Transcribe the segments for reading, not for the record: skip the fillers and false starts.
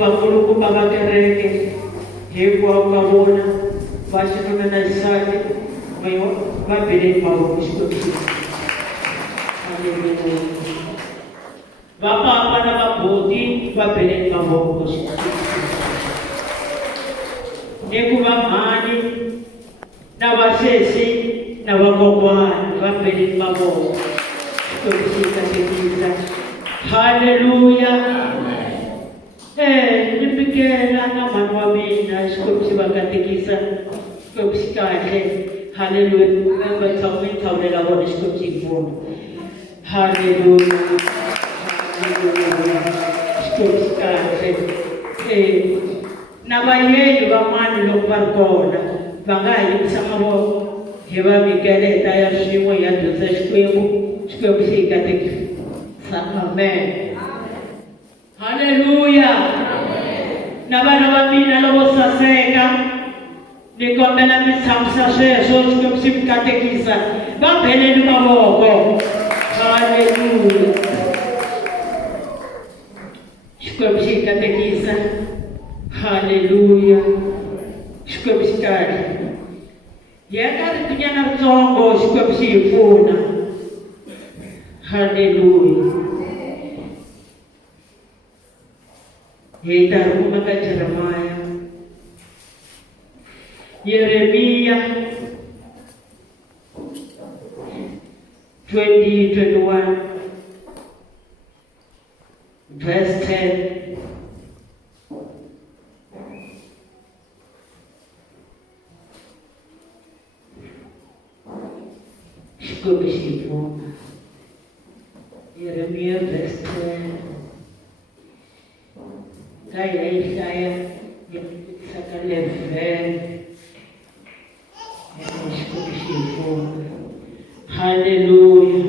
vakulukumba va kereke hinkwavo ka vona va xinuna na xisati va beleni mavoko Xikwembu. Haleluya. Vapapa na vaboti va beleni mavoko Xikwembu. Ni ku vamhani na vasesi na vakokwani va beleni mavoko Xikwembu xi katekisa. Haleluya. Ni mikela na mhani wa mina Xikwembu xi va katekisa. Xikwembu xi kahle. Haleluya. Va tshawulela vona Xikwembu xi pfuna. Haleluya. Haleluya. Xikwembu xi kahle. Na vayeni van'wana loko va ri kona va nga ha yimisa mavoko hi va mikeleta ya swin'we ya dyondza Xikwembu. Xikwembu xi hi katekisa. Amen. Haleluya. Na vana va mina lavo saseka ni kombela mi tshamisa sweswo Xikwembu xi mi katekisa. Va beleni mavoko. Haleluya. Xikwembu xi hi katekisa. Haleluya. Xikwembu xi kahle. Hi eka ritinyana ritsongo Xikwembu xi hi pfuna. Haleluya. Hi ta ri kuma ka Jeremiya, Yeremiya 20:21 verse 10. Xikwembu xi hi pfuna. Yeremiya verse 10. Kaya Isaya sa 11. Xikwembu xi hi pfuna. Haleluya.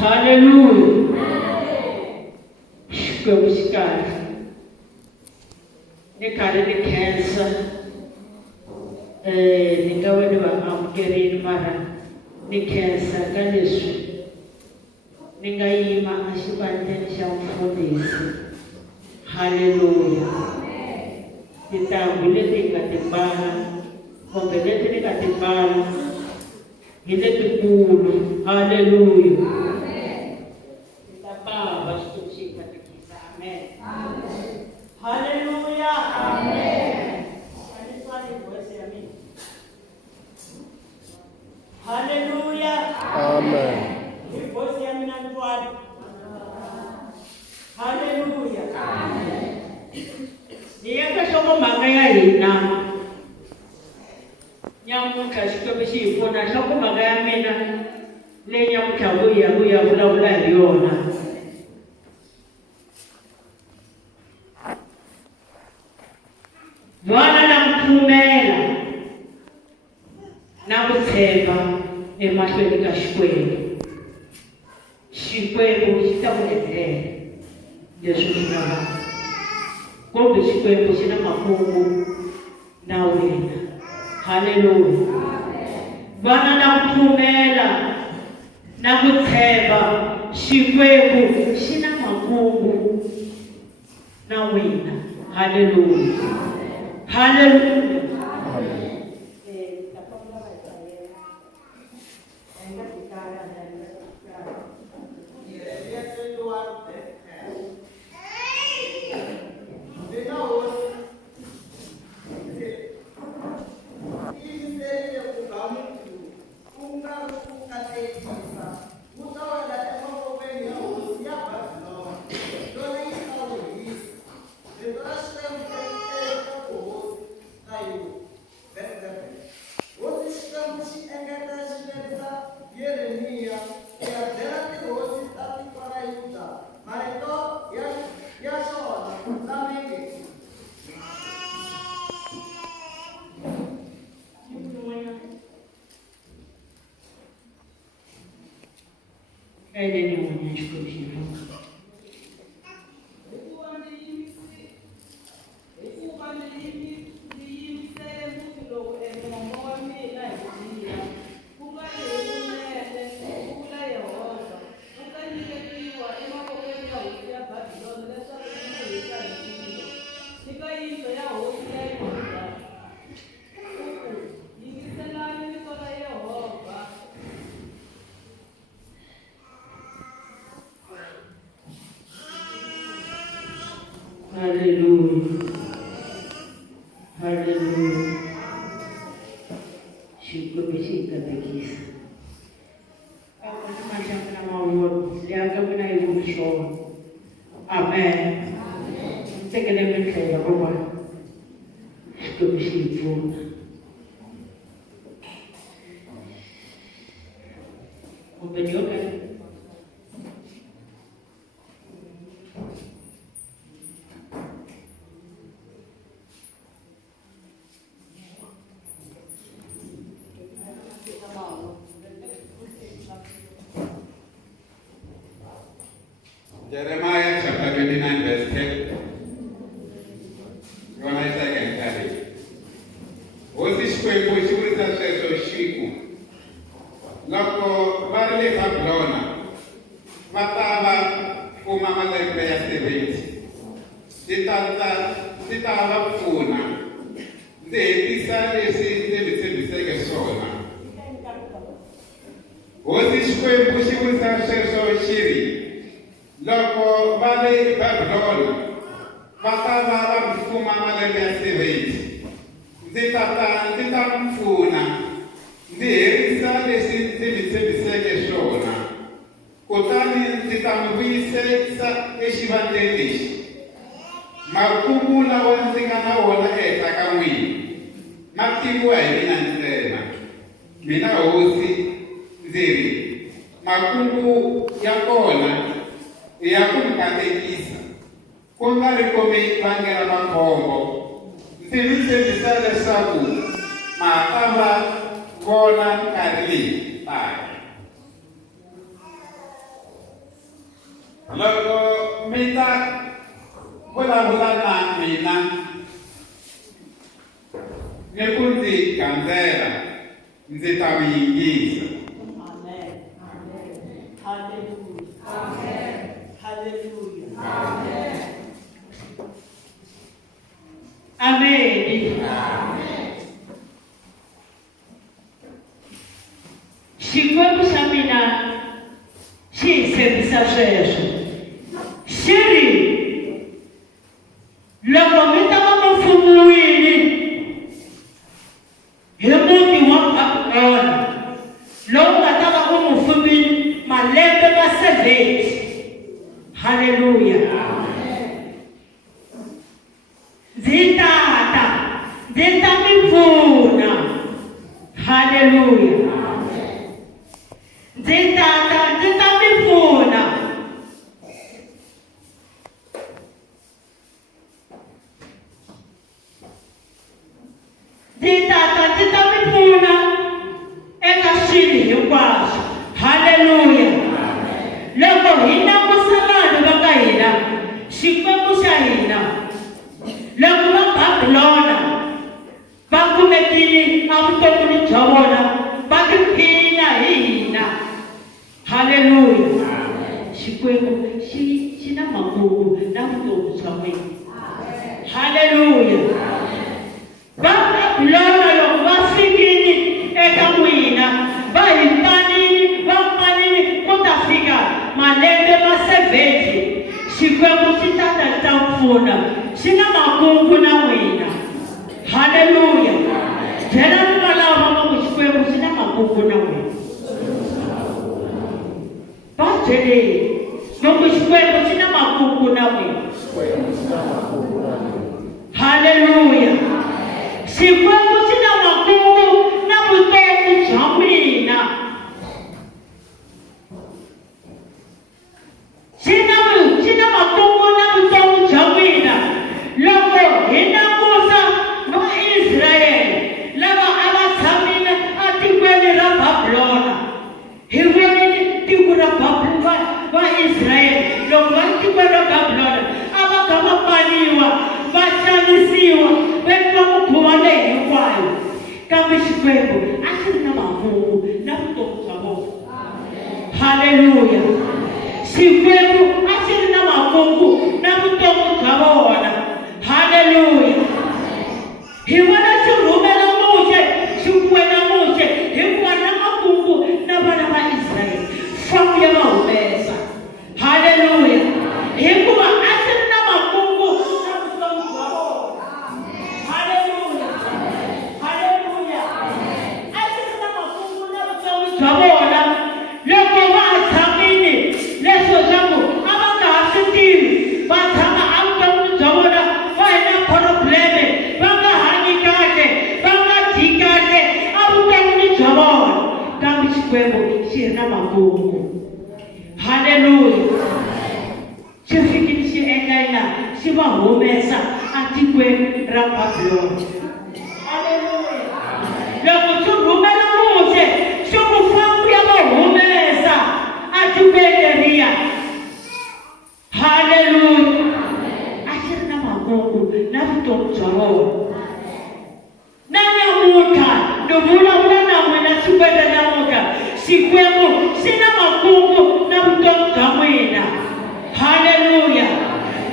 Haleluya. Xikwembu xi kahle. Ni karhi ni khensa ni nga va ni va amukerile mara ni khensa ka leswi ni nga yima a xivandleni xa mfundhisi. Haleluya. Tintangu leti hi nga timbala kumbe leti ni nga timbala hi letikulu. Haleluya. Ti ta bava Xikwembu xi hi katekisa. Amen. Haleluya. Haleluya. Amen. Voice ya mina ntwani. Haleluya. Ni ya ka nhlokomhaka ya hina nyamuntlha Xikwembu xi hi pfuna. Nhlokomhaka ya mina leyi nyamuntlha vuya vulavula hi yona. Vana na ku pfumela na ku tshemba emahlweni ka Xikwembu. Xikwembu xi ta ku endlela leswi swi lavaka. Kumbe Xikwembu xi na makungu na wena. Haleluya. Vana na ku pfumela na ku tshemba Xikwembu xi na makungu na wena. Haleluya. Haleluya. Hallelujah. Hallelujah. Xikwembu xi hi katekisa. A ku na mahlangu na mavoni leyi ka mina yi vuli swona. Amen. Tekele mitlela van'wana. Xikwembu xi hi pfuna. Kumbe ni yo ka Jeremiah chapter 29 verse 10. Yona yi tsaka hi nkarhi. Hosi Xikwembu xi vurisa sweswo xiku. Loko va ri le Babylona, va ta va fuma malembe ya 70. Ndzi ta va pfuna. Ndzi hetisa leswi ndzi mi tshembiseke swona. Hosi Xikwembu xi vurisa sweswo xi ri, loko va le Babylona va ta va va fuma malembe ya 70. Ndzi ta mi pfuna. Ndzi herisa leswi ndzi mi tshembiseke swona. Kutani ndzi ta mi vuyisisa exivandleni lexi. Makungu lawa ndzi nga na wona ehenhla ka n'wina ma tiviwa hi mina ntsena. Mina hosi ndzi ri, makungu ya kona i ya ku mi katekisa, ku nga ri ku mi vangela makhombo. Ndzi mi tshembisa leswaku ma ta va vona nkarhi leyi taka. Loko mi ta vulavula na mina ni ku ndzi gandzela, ndzi ta mi yingisa. Amen. Hallelujah. Hallelujah. Amen. Xikwembu xa mina xi hi tshembisa sweswo. Xi ri, loko mi ta va mi fumiwile hi muti wa Babylona lowu nga ta va u mi fumile malembe ma 70. Hallelujah. Ndzi ta mi pfuna. Hallelujah. Ndzi ta mi pfuna. Ndzi ta mi pfuna eka swilo hinkwaswo. Hallelujah. Loko hi langusa vanhu va ka hina, Xikwembu xa hina, loko va Babylona va kumekile evuton'wini bya vona, va tiphina hi hina. Hallelujah. Xikwembu xi na makungu na vutomi bya n'wina. Hallelujah. Va Babylona loko va fikile eka n'wina, va himbanile ku ta fika malembe ma 70. Xikwembu xi ta pfuna. Xi na makungu na n'wina. Hallelujah. Byela va lava va ku Xikwembu xi na makungu na n'wina. Va byeleni loko Xikwembu xi na makungu na n'wina. Hallelujah. Xikwembu xi na makungu na vutomi bya n'wina. Xi na makungu na vutomi bya n'wina. Loko hi langusa va Israyele lava a va tshamile etikweni ra Babylona, hi vonile tiko ra va Israyele. Loko va tiko ra Babylona a va kha va pfaniwa, va xanisiwa, va mukhuva leyi hinkwayo. Kambe Xikwembu a xi ri na makungu na vutomi bya vona. Hallelujah. Xikwembu a xi ri na makungu na vutomi bya vona. Hallelujah. Hi vona xi rhumela Mose, xi kwela Mose hikuva na makungu na vana va Israyele famu ya va humesa. Hallelujah. Hikuva a xi ri na makungu na makungu. Haleluya. Xifikile xi endla ina xi va humesa atikweni ra Babyloni. Haleluya. Loko swi rhumela Mose swi ku famba ya va humesa atikweni leriya. Haleluya. A xi ri na makungu na vutomi bya vona. Na namuntlha ni vulavula na n'wina Xikwembu namuntlha, Xikwembu xi na makungu na vutomi bya n'wina. Haleluya.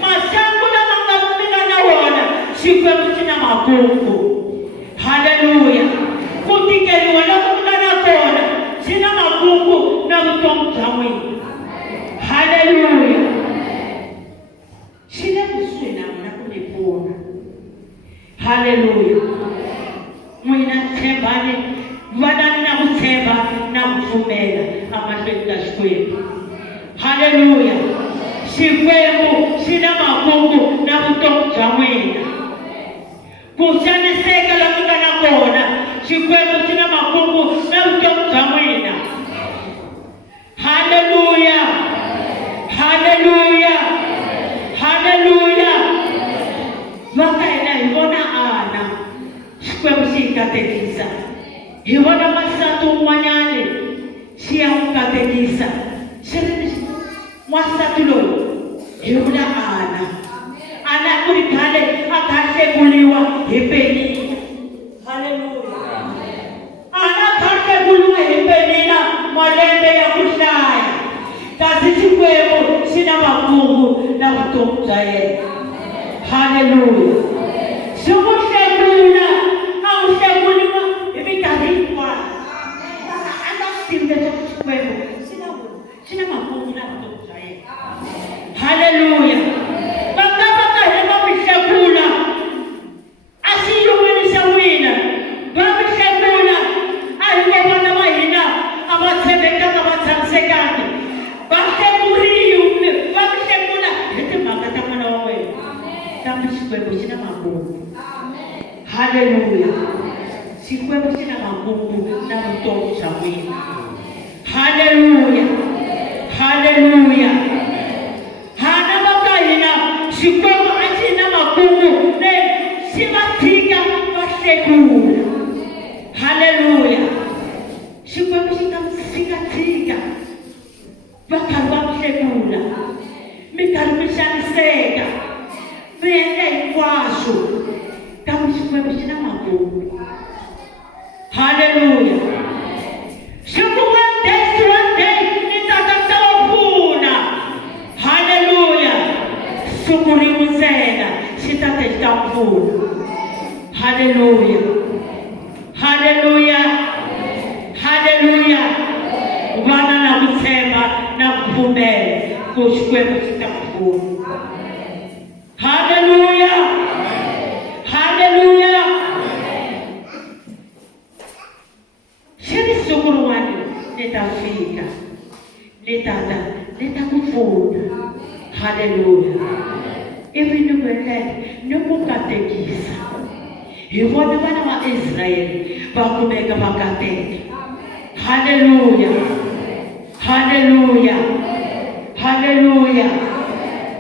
Masangu lama mi nga na wona Xikwembu xi na makungu. Haleluya. Ku tikeriwa loko mi nga na kona xi na makungu na vutomi bya n'wina. Haleluya. Xi le kusuhi na n'wina ku mi pfuna. Haleluya. N'wina tshembani, vanani na ku tshemba na ku pfumela emahlweni ka Xikwembu. Haleluya. Xikwembu xi na makungu na vutomi bya n'wina. Ku xaniseka laha mi nga na kona, Xikwembu xi na makungu na vutomi bya n'wina. Haleluya. Haleluya. Haleluya. Va ka hina hi vona Ana, Xikwembu xi hi katekisa. Hi vona wansati un'wanyani xi ya n'wi katekisa. Xi ri wansati loyi hi vula Ana. Ana ku ri khale a kha hlekuliwa hi Penina. Haleluya. Ana kha hlekuliwa hi Penina malembe ya ku hlaya. Kasi Xikwembu xi na makungu na vutomi bya yena. Haleluya. Xi n'wi hlekula, a n'wi hlekuliwa hi minkarhi hinkwayo. A nga swi tivi leswaku Xikwembu xi na makungu na vutomi bya yena. Haleluya. Va nga va karhi va mi hlekula a xiyumeni xa n'wina. Va mi hlekula a hi vo vana va hina a va tshembekanga, va tshamisekanga. Va hlekuriwe, va mi hlekula hi timhaka ta n'wana wa wena. Kambe Xikwembu xi na makungu. Haleluya. Xikwembu xi na makungu na vutomi bya n'wina. Haleluya. Haleluya. Hana va ka hina Xikwembu a xi na makungu xi va tshika va hlekula. Haleluya. Xikwembu xi ta tshika va karhi va mi hlekula, mi karhi mi xaniseka, mi endla hinkwaswo, kambe Xikwembu xi na makungu. Haleluya. Xi ku one day ni ta va pfuna. Haleluya. Siku rin'we ntsena xi ta xi ta pfuna. Haleluya. Haleluya. Haleluya. Vana na ku tshemba na ku pfumela ku Xikwembu xi ta pfuna. Haleluya. Haleluya. Xi ri siku rin'wana ni ta fika, ni ta ku pfuna. Haleluya. Ivi ni ku endlela ni ku katekisa. Hi vona vana va Israyele va kumeka va kateka. Haleluya. Haleluya. Haleluya.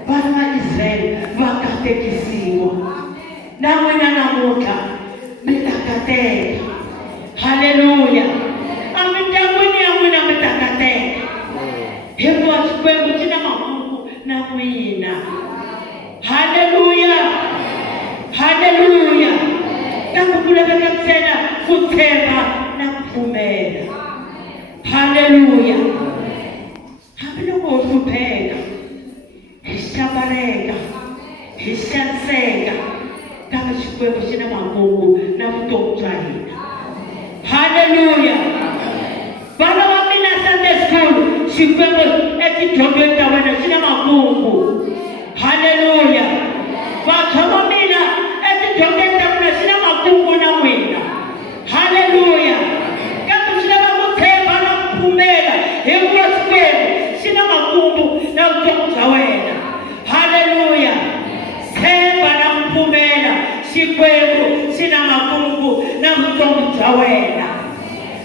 Vana va Israyele va katekisiwa. Na n'wina namuntlha mi ta kateka. Haleluya. A mindyangwini ya n'wina mi ta kateka. Hikuva Xikwembu xi na makungu na n'wina. Haleluya. Haleluya. Kambe ku laveka ntsena ku tshemba na ku pfumela. Haleluya. Hambiloko ho hlupheka, hi xamareka, hi xaniseka, kambe Xikwembu xi na makungu na vutomi bya hina. Haleluya. Vana va mina Sunday school, Xikwembu etidyondzweni ta wena xi na makungu. Haleluya. Vantshwa va mina etidyondzweni ta wena xi na makungu na n'wina. Haleluya. Kambe swi lava ku tshemba na ku pfumela hikuva Xikwembu xi na makungu na vutomi bya wena. Haleluya. Tshemba na ku pfumela Xikwembu xi na makungu na vutomi bya wena.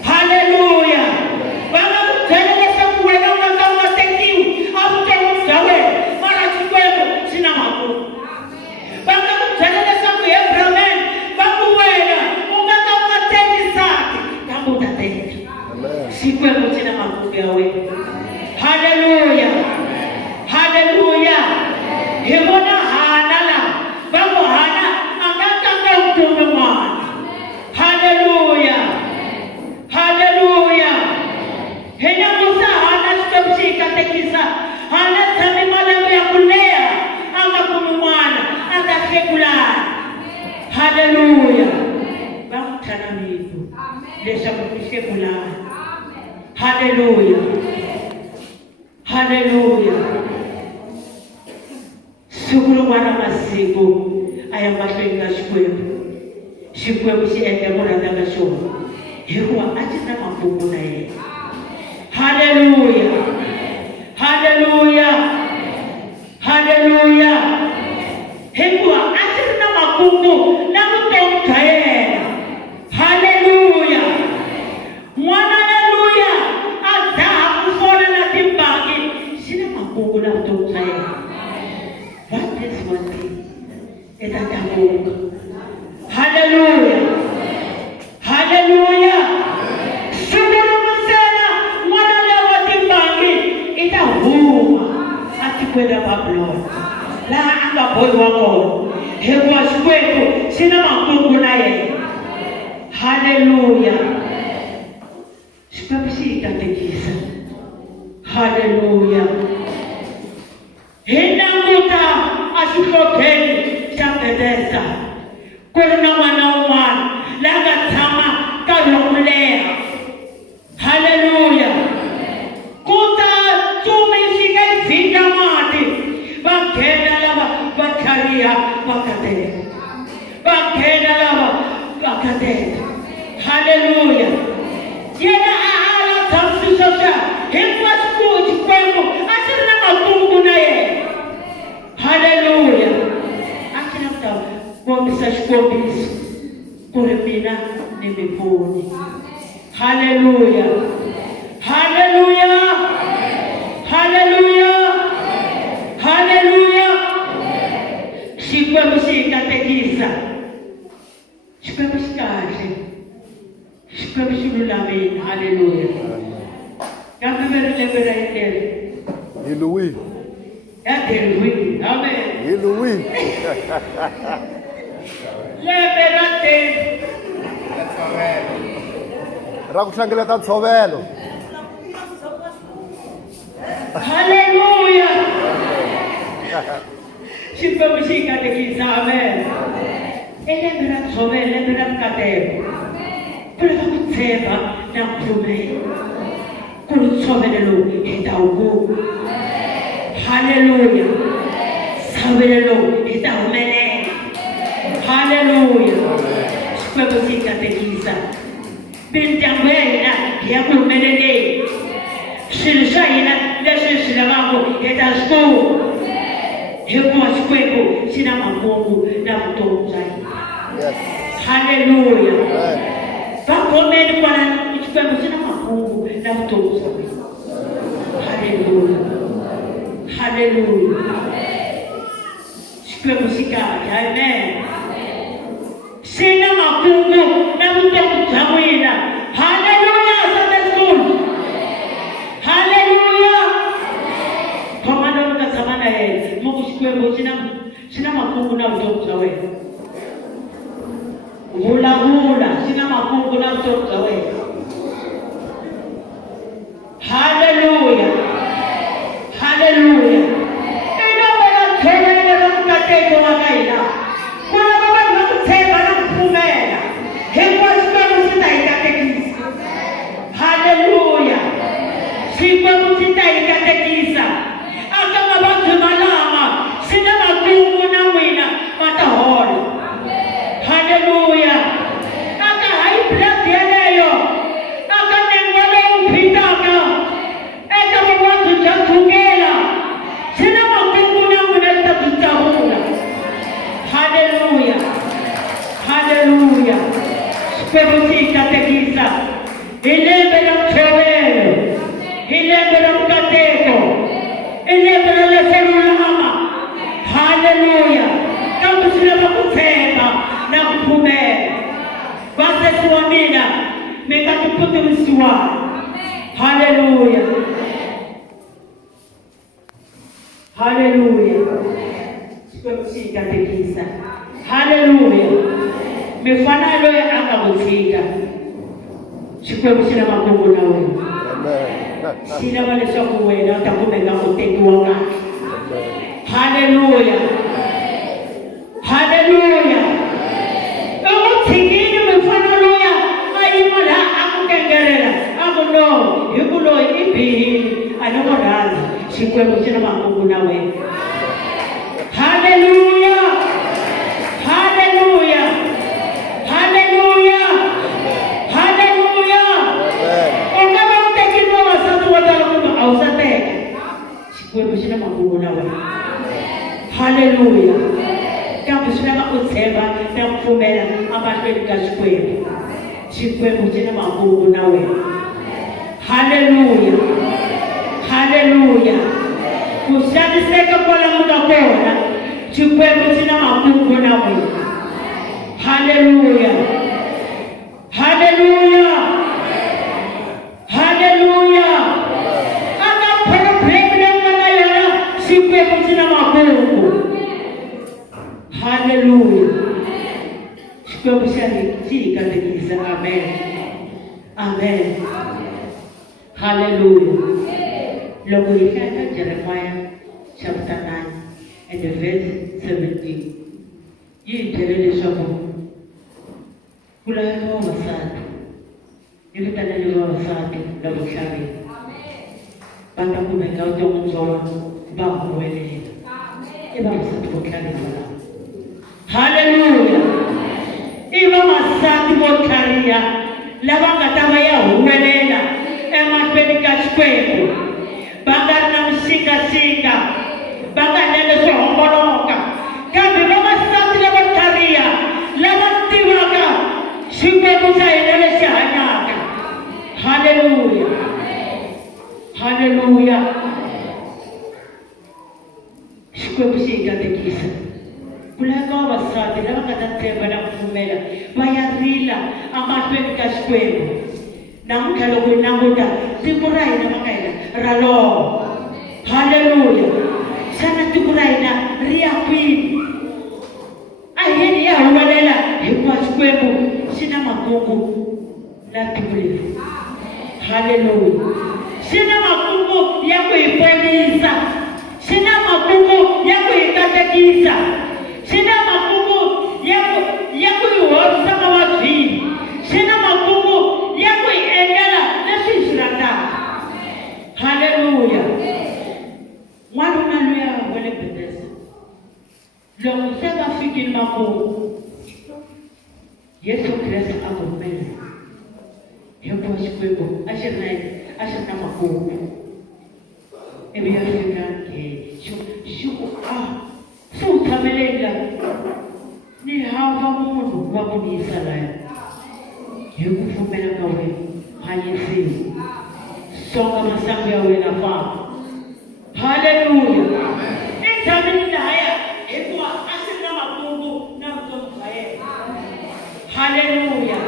Haleluya. Va nga ku byela leswaku Hevona hana la. Vamo hana angatanga utumwana. Hallelujah. Hallelujah. Hena Musa hana stopsi katekisa. Hana tami malambo ya kulea. Anga kumwana. Anga sekulari. Hallelujah. Vamo tanamiku. Lesha kusekulari. Hallelujah. Hallelujah. Sukuru wana masiku ayamashwenga Shikwembu si ende muranda gasho. Yehuwa atina mapungu na ye. Hallelujah. Hallelujah. Hallelujah. Yehuwa atina mapungu na mutonga ye. Hallelujah. Mwana hallelujah. Ada kusona na timbagi. Sina mapungu na mutonga ye. That is one thing. It is a walk. Hallelujah. Hallelujah. Suguru musena mwana lewa timbangi ita huma atikwenda Babylon. La anga boy wako. Hewa shwetu sina makungu naye. Hallelujah. Shpapsi katekisa. Hallelujah. Hinanguta asukokeni chapedesa. Kurna manauman laga tama kalomlea. Hallelujah. Kuta tumishika vinda mati. Bakena lava bakaria bakate. Bakena lava bakate. Hallelujah. Yena ala tamsi sasa. Himwas kuji kwemu. Asina matungu na ye. Hallelujah. Asina mtawa. Komisa shkobisu. Kuremina nimeponi. Hallelujah. Hallelujah. Hallelujah. Hallelujah. Shikwembu shikatekisa. Shikwembu shikaje. Shikwembu shululamini. Hallelujah. Kabibere itere. Iluwi. Yateruwi. Amen. Iluwi. Liberate. Rakushangilela ta ntshovelo. Hallelujah. Shikwembu shikatekisa. Amen. Elembera ntshovelo, elembera mkateko. Kuleka kutseba na kuphumela. Kulutsovelelo hitauku. Hallelujah. Savelelo hitaumelela. Hallelujah. Shikwembu shikatekisa. Bintangu yena yakumelele. Shilisha yena leshishila mako hitashku. Hekuwa shikwembu shina mamungu na kutonza. Hallelujah. Bakomeni kwa shikwembu shina mamungu na kutonza. Hallelujah. Hallelujah. Shikwembu shikaje. Amen. Sina makungu na kutonza wina. Hallelujah. Sunday school. Hallelujah. Komando mkasamana ye. Mungu shikwembu sina makungu na kutonza wina. Hula hula, sina makungu na kutonza wina. Hallelujah. Hallelujah. Ino wala tena ina mkateko wakaila. Kuna baba wakutema na kupumela. Hekwa shikwembu sita ikatekisa. Hallelujah. Shikwembu sita ikatekisa. Akama watu malama. Sina makungu na wina. Watahola. Hallelujah. Aka haipilati yaleyo. Aka nengwale upitaka. Eka watu chakungela. Sina makungu na wina itakutahula. Hallelujah. Hallelujah. Shikwembu shikatekisa. Ilembera mchovelo. Ilembera mkateko. Ilembera leserulama. Hallelujah. Kamu sina makutema na kupumela. Basi suamina. Meka tuputu msiwa. Hallelujah. Hallelujah. katekisa. Haleluya. Mifana loyi anga kutsika. Xikwembu xi na makungu na wena. Xi lava leswaku wena u ta kumeka u tekiwa kahle. Haleluya. Haleluya. U tshikile mifana loyi a yima laha a ku kengelela. A ku no, hi ku loyi i bihile. A ni n'wi rhandzi. Xikwembu xi na makungu na wena. Haleluya. Haleluya. Haleluya. Haleluya. Una va a tener que no vas a tu vida a usted. Xikwembu xi na makungu na wena. Haleluya. Kambe swi lava u tshemba na ku pfumela emahlweni ka Xikwembu. Xikwembu xi na makungu na wena. Haleluya. Haleluya. Ku xaniseka kwalamu ka kona, Xikwembu xi na makungu na wena. Haleluya. Haleluya. Haleluya. Anga problem leyi nga na yona, Xikwembu xi na makungu. Haleluya. Xikwembu xi hi katekisa. Amen. Amen. Hallelujah. Loko hi hlaya Jeremiah chapter 9 and verse 17. Yi hi byele leswaku ku laveka vavasati. Yi vitanele vavasati lavo tlhavela. Va ta kumeka vuton'wini bya vona va huwelela. I vavasati vo tlhavela. Hallelujah. I vavasati vo tlhariha lava nga ta va ya huwelela emahlweni ka Xikwembu. Va nga ri na mixikaxika, va nga endla swo homboloka. Kambe vavasati lavo tlhariha lava tivaka Xikwembu xa hina lexi hanyaka. Haleluya. Haleluya. Xikwembu xi hi katekisa. Ku laveka vavasati lava nga ta tshemba na ku pfumela va ya rila emahlweni ka Xikwembu. Namuntlha loko hi languta tiko ra hina va ka hina ra lova. Haleluya. Xana tiko ra hina ri ya kwini? A hi yeni ya huwelela hikuva Xikwembu xi na makungu na tiko leri. Haleluya. Xi na makungu ya ku hi ponisa. Xi na makungu ya ku hi katekisa. Xi na makungu ya ku hi horisa mavabyini. Xi na makungu ya ku hi endlela leswi hi swi rhandzaka. Haleluya. N'wanuna luya wa le Bethesda, loko se va fikile makungu, Yesu Kreste a ku humelela. Hikuva Xikwembu a xi ri na makungu. Ivi ya fika xi ku se u tshamele laha. Ni hava munhu wa ku ni yisa laya. Hi ku pfumela ka wena, hanyisiwa. Songa masangu ya wena famba. Haleluya. I tshamile lahaya hikuva a xi ri na makungu na vutomi bya yena. Haleluya.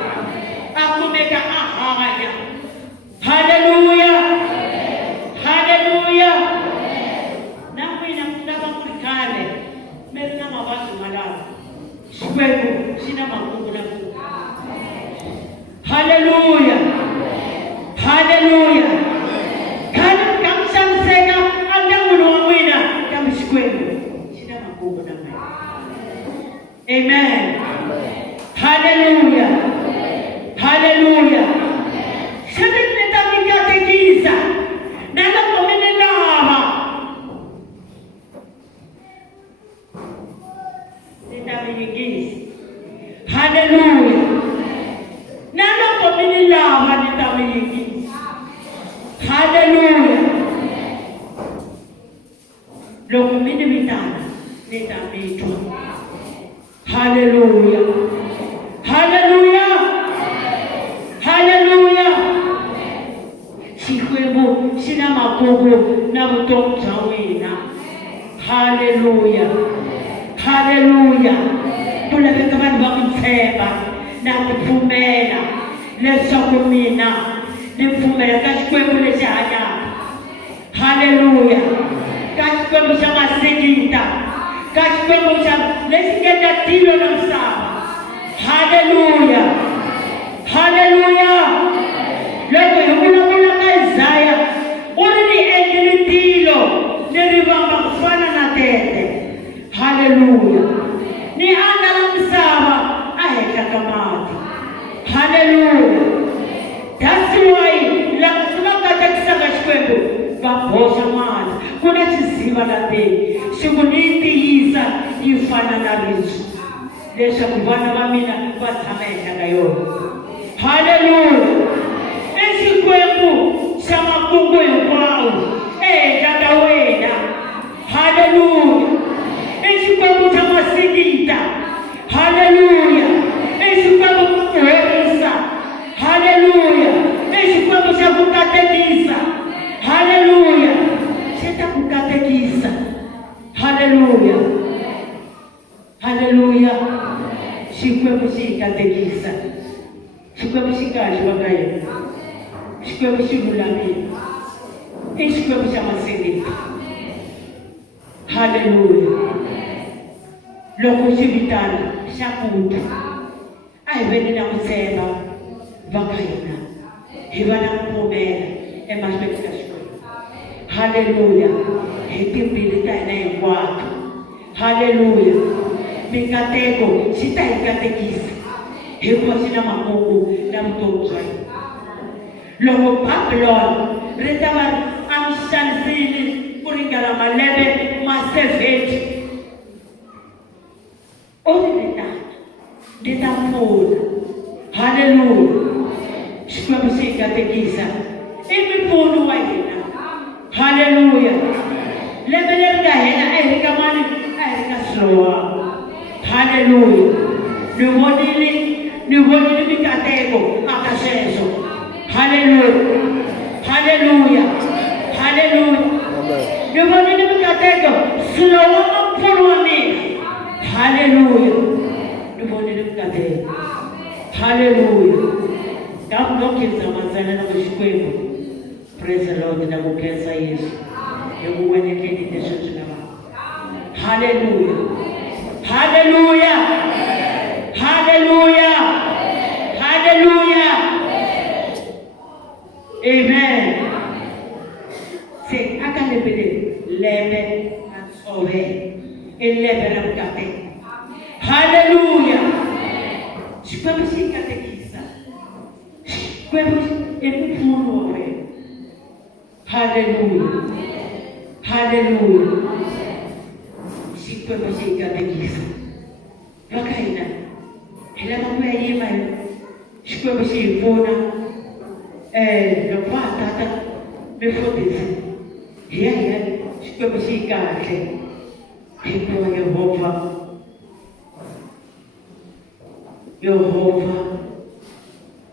A kumeka a hanya. Haleluya. Haleluya. Na n'wina lava ku ri khale mi ri na mavabyi malawa, Xikwembu xi na makungu na vutomi. Haleluya. Haleluya. Khale ka mi xaniseka endyangwini wa n'wina, kambe Xikwembu xi na makungu na n'wina. Amen. Haleluya. Haleluya. Xi ni ta mi katekisa na loko mi ni lava, ni ta mi yingisa. Haleluya. Na loko mi ni lava, ni ta mi yingisa. Haleluya. Loko mi ni vitana, ni ta mi twa. Haleluya. Haleluya. Haleluya. Xikwembu xi na makungu na vutomi bya wena. Haleluya. Haleluya. Ku laveka vanhu va ku tshemba na ku pfumela leswaku mina ni pfumela ka Xikwembu lexi hanyaka. Haleluya. Ka Xikwembu xa masikita, ka Xikwembu lexi endla tilo na misava. Haleluya, haleluya. Loko hi vulavula ka Isaya u ri ni endlile tilo ni ri vamba ku fana na tete. Haleluya, ni andlala misava a henhla ka mati. Haleluya. That's why laha ku nga katekisaka Xikwembu va boxa mati ku na xiziva la teni xi ku ni yi tiyisa yi fana na risu leswaku vana va mina va tshama henhla ka yona. Haleluya. I Xikwembu xa makungu hinkwawo ehenhla ka wena. Haleluya. I Xikwembu xa masikita. Haleluya. I Xikwembu xa ku horisa. Haleluya. I Xikwembu xa ku katekisa. Haleluya. Xi ta ku katekisa. Haleluya, haleluya. Xikwembu xi hi katekisa. Xikwembu xi kahle va ka yena. Xikwembu xi lulamile. I Xikwembu xa masikita. Haleluya. Loko xi vitana xa kuta a hi veni na ku tshemba va ka hina, hi va na ku pfumela emahlweni ka Xikwembu. Haleluya. Hi timbilu ta hina hinkwato. Haleluya. Mikateko xi ta hi katekisa hikuva xi na makungu na vutomi bya hina. Loko Babylon ri ta va a mi xanisile ku ringana malembe ma 70, u ri ni ta pfuna. Haleluya. Xikwembu xi hi katekisa i mipfuni wa hina. Haleluya. Lembe leri nga hela a hi ri ka mani, a hi ri ka Siloamu. Haleluya. Ni vonile mikateko aka sweswo. Haleluya, haleluya, haleluya. Ni vonile mikateko Siloamu mpfuno wa mina. Haleluya. Ni vonile mikateko. Haleluya. Kamukhensa mazana na Xikwembu. Praise the Lord. Na kukhensa Yesu ekuwelekeni leswi swi lavaka. Haleluya, haleluya, haleluya, haleluya. Amen. Se aka lembe na ntsove i lembe ra vukateko. Haleluya. Xikwembu xi katekisa. Xikwembu i mpfuno wa wena. Haleluya, haleluya. Xikwembu xi hi katekisa. Va ka hina hi lava ku ya yima Xikwembu xi hi pfuna. Loko va ha tata mimfundhisi hi ya Xikwembu xi hi kahle hikuva Yehovha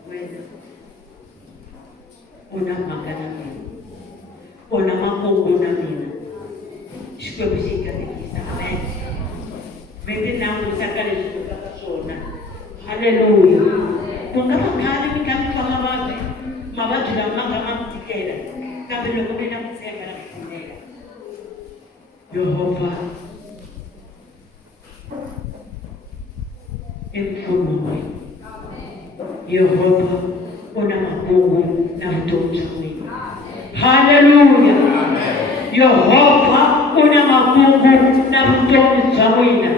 wena u na mhaka na mina, u na makungu na mina. Xikwembu xi hi katekisa. Amen. Mi ti langusa ka leswi ku nga swona. Haleluya. Ku nga va khale mi kha mi famba mavabyi lama nga ma mi tikela, kambe loko mi na ku tshemba na ku pfumela Yehovha i mpfuno wa wena. Yehovha u na makungu na vutomi bya wena. Haleluya. Yehovha u na makungu na vutomi bya wena.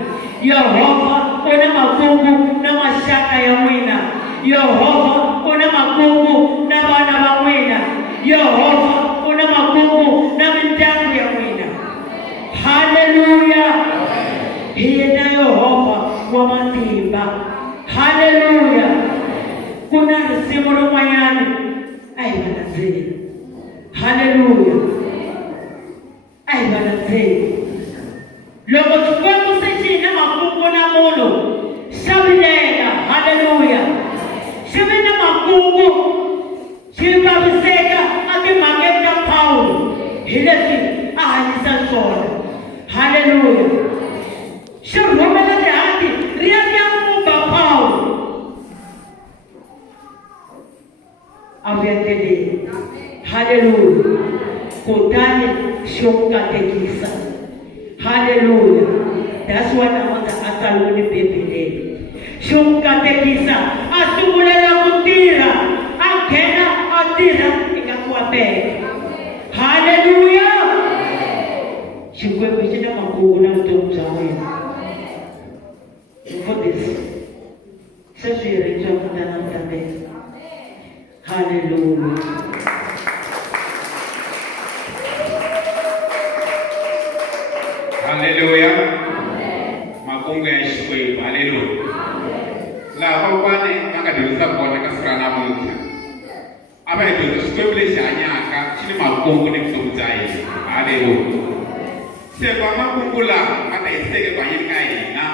Yehovha u na makungu na maxaka ya wena. Yehovha u na makungu na vana va wena. Yehovha u na makungu na mindyangu ya wena. Haleluya. Hi yena Yehovha wa matimba. Haleluya. Ku na risimu rin'wanyana a hi va landzeli. Haleluya. A hi va landzeli. Loko Xikwembu se xi hi na makungu na munhu xa vilela. Haleluya. Xi vi na makungu, xi vaviseka a timhakeni ta Pawulo hi leswi a hanyisa swona. Haleluya. Xi rhumela tihanti ri ya muba Pawulo a vuyeteleni. Haleluya. Kutani xi n'wi katekisa. Haleluya. That's what I want to ask you to be. Shumkatekisa, asumulela kutira, akena atira, ikakuwa pe. Hallelujah! Shikwe pichina makuna mtumzawe. For this, sasa yericho kutana mtabe. Hallelujah. Hallelujah. Makungu ya shikwe. Hallelujah. La hokwane makadulusa kona kasirana mungu. Aba itu shikwe shanyaka chini makungu ni mtumzai. Hallelujah. Seba makungu la mata isege kwa yinkai na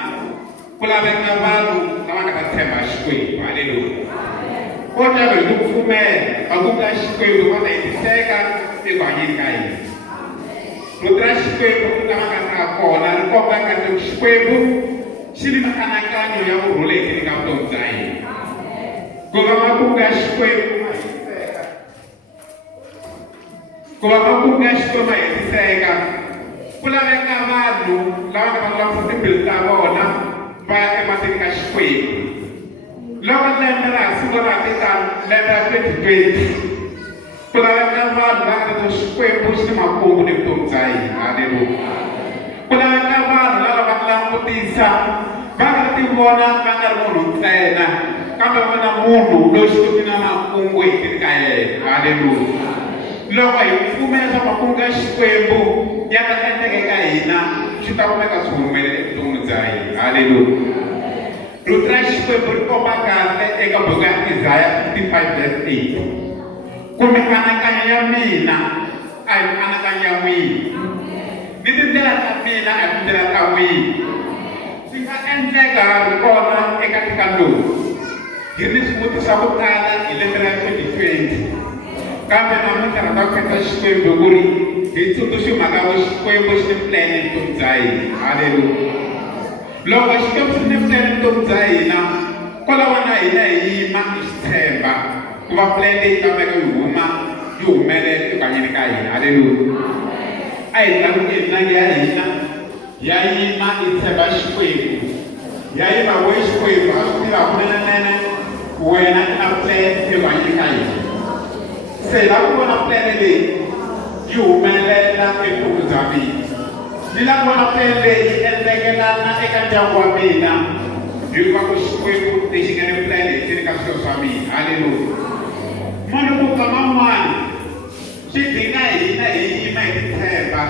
kula benga balu kama katemba shikwe. Hallelujah. Kota belukume makungu ya shikwe mata isega kwa yinkai. Putra shikwebu kama kona alikopa katika shikwebu shili makanakanyo ya urule katika mtomzai. Kwa makunga shikwebu kwa makunga shikwebu maisega kula wenga madu lawa kama mfuti biltabona baya kematika shikwebu lawa lembra suga matita lembra 2020 kula wenga madu lawa kama shikwebu shili makungu ni mtomzai. Hallelujah. Kula wenga madu lawa kama mutisa bakati mbona bangar mulu tena kama wana mundu loshukina makungu ikikaye. Hallelujah. Loka ifumeza makunga shikwembu yakatendeke kaina chitakumeka sumele mtomzai. Hallelujah. Lutra shikwembu rikopa kate eka boga Isaiah 55:8. Kumekanakanya ya mina ay anakanya wi nitindela ta mina ay nitindela ta wi singa enjega kona ekatika ndo hiris mutu sabutala ilembela 2020 kambe na muta na bakata shikwembu guri hitsundushi magawo shikwembu shimplene mtomzai. Hallelujah. Loka shikwembu shimplene mtomzai na kola wana ina yima istemba kuba plende ikameka yuhuma yuhumele ukanyika ina. Hallelujah. Ai tamu ina ya yima itsemba shikwembu ya yima we shikwembu asukila kunenene wena ina plende ukanyika ina sela kuona plende li yuhumele na ekukuzabi nila kuona plende endegelana ekanjangwa mina yuka kushikwebu tishikene plende tirika sosami. Hallelujah. Mwana kukama mwana shidinga ina yima itsemba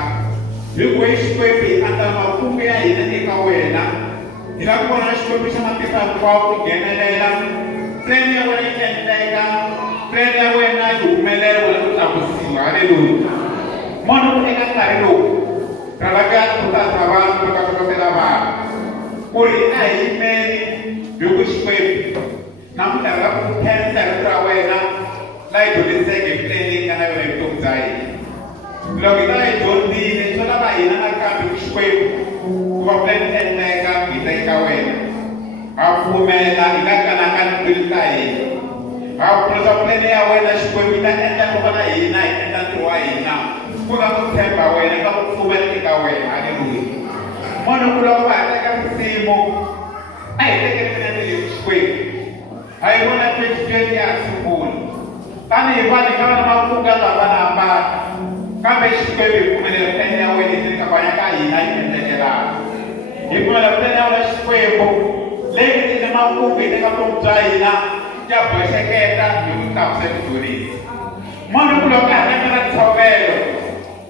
yuko ishikwebu anda makungu ya ina ikawena ila kuona shikwebu shamapita kwa kugenelela plende ya wena ikendega plende ya wena yuhumelele wala kutakusiwa. Hallelujah. Mwana kuteka karelo kalaga kutataba tukatokotela ba kuri aimeni yuko shikwebu namuda la kutensa kutawena lai tulisege plende kana yone mtomzai logitai jondi ne chola ba ina na kambi shikwebu kwa plende enega itaika wena afumela ikakana kan biltai apuza plende ya wena shikwebu itaenda kwa ina itaenda kwa ina kuna kutemba wena kama kufumela ikawena. Hallelujah. Mwana kula kwa ataka msimo ai teke plende shikwebu ai wana 2020 ya asubuhi tani ibali kama makunga la bana amba kama shikwebu kumelea plende ya wena itaenda kwa ina itaenda ikuna la plende ya shikwebu legi tina makungu itaenda mtomzai na japo seketa yutapse kuturi mwana kuloka nekana tawelo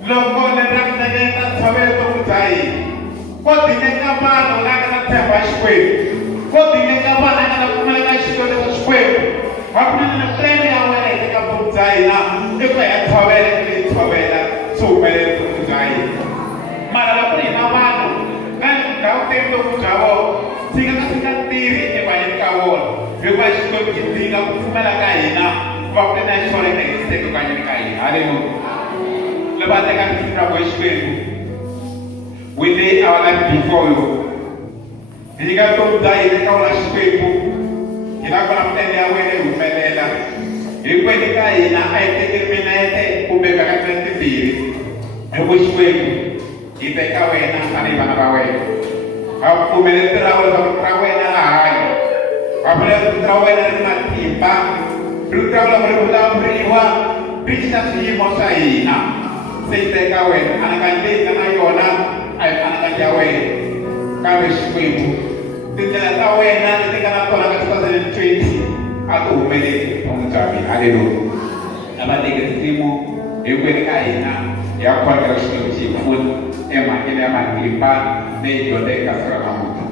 longo nekana nekana tawelo mtomzai kodi nekabano nakana temba shikwebu kodi nekabano nakana kumeleka shikwebu hakuna na plende ya wena itaenda mtomzai na iko ya tawelo kili tawela sumele mtomzai mara la plende mabano kani kautendo mtawo sika tiri ebayekawo yuko shikwebu kitinga kufumela kaina wakati na shole na kiseko kanyika ina. Hallelujah. Lebate katika kwa shikwebu we lay our life before you. Ndiga tumzai nika wala shikwebu kila kwa mtende ya wene umelela yuko nika ina aiteterminate kubeka katika tiri yuko shikwebu iteka wena kani bana bawe Akumeletera wena haya. Akumeletera wena matimba. Rutawala muriwa bisa simo saina. Siteka wena anakanje kana yona anakanje wena. Kawe shikwibu. Titela wena tikana tola katika 2020. Akumelete pamutami. Haleluya. Abadike timu ekweli kaina ya kwakira kushikifuna ema ile matimba ne yodeka sana mtu.